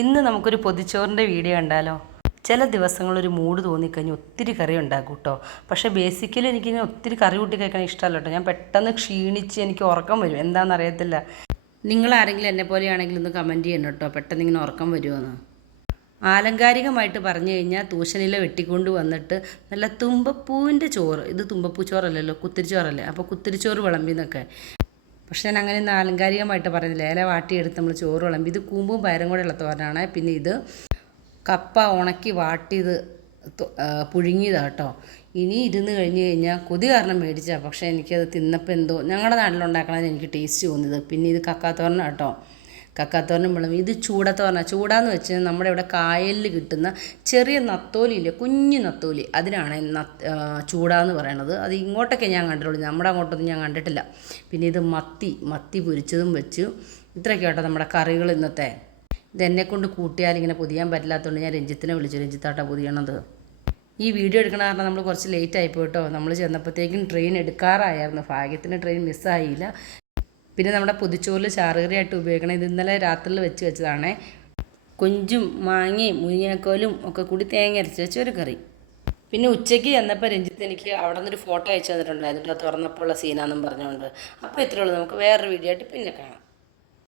ഇന്ന് നമുക്കൊരു പൊതിച്ചോറിൻ്റെ വീഡിയോ കണ്ടാലോ? ചില ദിവസങ്ങളൊരു മൂഡ് തോന്നിക്കഴിഞ്ഞാൽ ഒത്തിരി കറി ഉണ്ടാക്കും കേട്ടോ. പക്ഷേ ബേസിക്കലി എനിക്കിങ്ങനെ ഒത്തിരി കറി കൂട്ടി കഴിക്കാൻ ഇഷ്ടമല്ല കേട്ടോ. ഞാൻ പെട്ടെന്ന് ക്ഷീണിച്ച് എനിക്ക് ഉറക്കം വരും, എന്താണെന്ന് അറിയത്തില്ല. നിങ്ങളാരെങ്കിലും എന്നെ പോലെയാണെങ്കിൽ ഒന്ന് കമൻറ്റ് ചെയ്യണം കേട്ടോ, പെട്ടെന്ന് ഇങ്ങനെ ഉറക്കം വരുമെന്ന്. ആലങ്കാരികമായിട്ട് പറഞ്ഞു കഴിഞ്ഞാൽ തൂശനില വെട്ടിക്കൊണ്ട് വന്നിട്ട് നല്ല തുമ്പപ്പൂവിൻ്റെ ചോറ്, ഇത് തുമ്പപ്പൂ ചോറല്ലല്ലോ, കുത്തിരിച്ചോറല്ലേ, അപ്പോൾ കുത്തിരിച്ചോറ് വിളമ്പിന്നൊക്കെ. പക്ഷെ ഞാൻ അങ്ങനെ ഒന്നും ആലങ്കാരികമായിട്ട് പറയുന്നില്ല. ഇല വാട്ടിയെടുത്ത് നമ്മൾ ചോറ് വിളമ്പി. ഇത് കൂമ്പും പയറും കൂടെ ഉള്ള തോരനാണ്. പിന്നെ ഇത് കപ്പ ഉണക്കി വാട്ടിയത് പുഴുങ്ങിയതാണ് കേട്ടോ. ഇനി ഇരുന്ന് കഴിഞ്ഞ് കഴിഞ്ഞാൽ കൊതി കാരണം മേടിച്ചാൽ, പക്ഷേ എനിക്കത് തിന്നപ്പോൾ എന്തോ ഞങ്ങളുടെ നാട്ടിലുണ്ടാക്കണത് എനിക്ക് ടേസ്റ്റ് തോന്നിയത്. പിന്നെ ഇത് കക്കാത്തോരനാണ് കേട്ടോ. കക്കാത്തോരനും വിളമ്പി. ഇത് ചൂടത്തോരനാണ്. ചൂടാന്ന് വെച്ചാൽ നമ്മുടെ ഇവിടെ കായലിൽ കിട്ടുന്ന ചെറിയ നത്തോലിയില്ലേ, കുഞ്ഞു നത്തോലി, അതിനാണ് ചൂടാന്ന് പറയണത്. അത് ഇങ്ങോട്ടൊക്കെ ഞാൻ കണ്ടിട്ടുള്ളൂ, നമ്മുടെ അങ്ങോട്ടൊന്നും ഞാൻ കണ്ടിട്ടില്ല. പിന്നെ ഇത് മത്തി പൊരിച്ചതും വെച്ചു. ഇത്രയൊക്കെ കേട്ടോ നമ്മുടെ കറികൾ ഇന്നത്തെ. ഇതെന്നെക്കൊണ്ട് കൂട്ടിയാൽ ഇങ്ങനെ പൊതിയാൻ പറ്റില്ലാത്തതുകൊണ്ട് ഞാൻ രഞ്ജിത്തിനെ വിളിച്ചു. രഞ്ജിത്താട്ടോ പൊതിയണത്. ഈ വീഡിയോ എടുക്കണ കാരണം നമ്മൾ കുറച്ച് ലേറ്റ് ആയിപ്പോയി കേട്ടോ. നമ്മൾ ചെന്നപ്പോഴത്തേക്കും ട്രെയിൻ എടുക്കാറായിരുന്നു. ഭാഗ്യത്തിന് ട്രെയിൻ മിസ്സായില്ല. പിന്നെ നമ്മുടെ പൊതിച്ചോറിൽ ചാറുകറിയായിട്ട് ഉപയോഗിക്കണം. ഇത് ഇന്നലെ രാത്രിയിൽ വെച്ചതാണേ. കൊഞ്ചും മാങ്ങയും മുരിങ്ങാക്കോലും ഒക്കെ കൂടി തേങ്ങ അരച്ച് വെച്ച ഒരു കറി. പിന്നെ ഉച്ചയ്ക്ക് ചെന്നപ്പോൾ രഞ്ജിത്ത് എനിക്ക് അവിടെ നിന്നൊരു ഫോട്ടോ അയച്ചു തന്നിട്ടുണ്ടായിരുന്നു, തുറന്നപ്പോൾ ഉള്ള സീനാന്നും പറഞ്ഞുകൊണ്ട്. അപ്പോൾ ഇത്രയേ ഉള്ളൂ. നമുക്ക് വേറൊരു വീഡിയോ ആയിട്ട് പിന്നെ കാണാം.